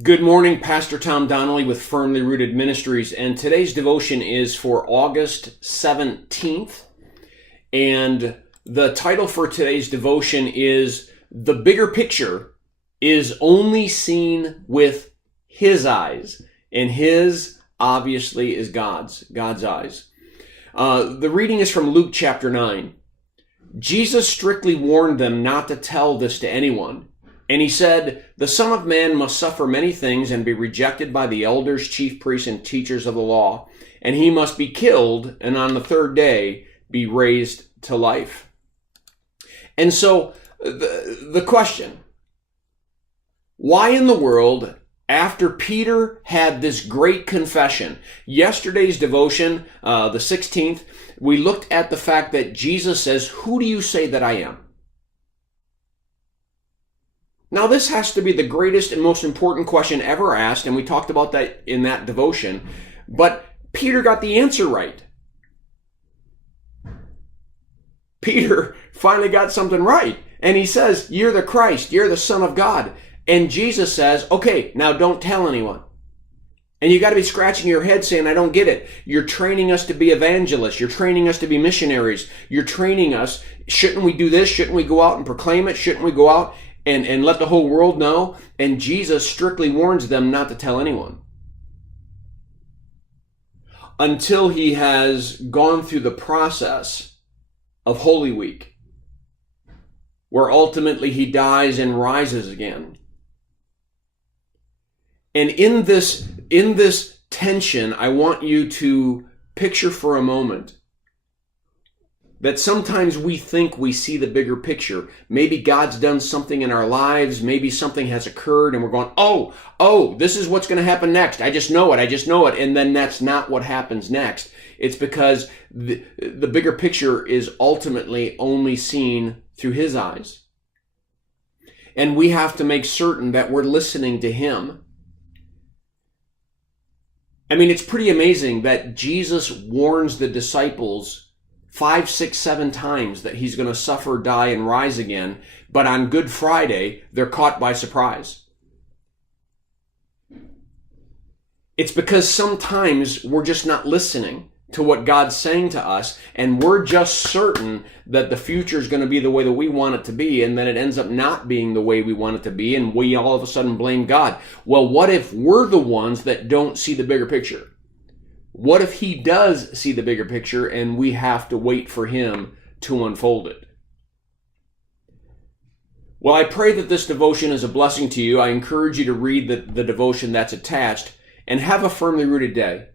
Good morning, Pastor Tom Donnelly with Firmly Rooted Ministries, and today's devotion is for August 17th, and the title for today's devotion is "The Bigger Picture is Only Seen with His Eyes," and His obviously is God's eyes. The reading is from Luke chapter 9. Jesus strictly warned them not to tell this to anyone. And he said, "The Son of Man must suffer many things and be rejected by the elders, chief priests, and teachers of the law. And he must be killed, and on the third day be raised to life." And so the question, why in the world, after Peter had this great confession, yesterday's devotion, the 16th, we looked at the fact that Jesus says, "Who do you say that I am?" Now, this has to be the greatest and most important question ever asked, and we talked about that in that devotion, but Peter got the answer right. Peter finally got something right, and he says, "You're the Christ, you're the Son of God." And Jesus says, "Okay, now don't tell anyone." And you got to be scratching your head saying, "I don't get it. You're training us to be evangelists. You're training us to be missionaries. You're training us. Shouldn't we do this? Shouldn't we go out and proclaim it? Shouldn't we go out and let the whole world know?" And Jesus strictly warns them not to tell anyone until he has gone through the process of Holy Week, where ultimately he dies and rises again. And in this tension, I want you to picture for a moment that sometimes we think we see the bigger picture. Maybe God's done something in our lives. Maybe something has occurred and we're going, oh, this is what's going to happen next. I just know it. And then that's not what happens next. It's because the bigger picture is ultimately only seen through His eyes. And we have to make certain that we're listening to Him. I mean, it's pretty amazing that Jesus warns the disciples 5, 6, 7 times that he's going to suffer, die, and rise again. But on Good Friday, they're caught by surprise. It's because sometimes we're just not listening to what God's saying to us, and we're just certain that the future is going to be the way that we want it to be, and then it ends up not being the way we want it to be, and we all of a sudden blame God. Well, what if we're the ones that don't see the bigger picture? What if He does see the bigger picture and we have to wait for Him to unfold it? Well, I pray that this devotion is a blessing to you. I encourage you to read the devotion that's attached, and have a firmly rooted day.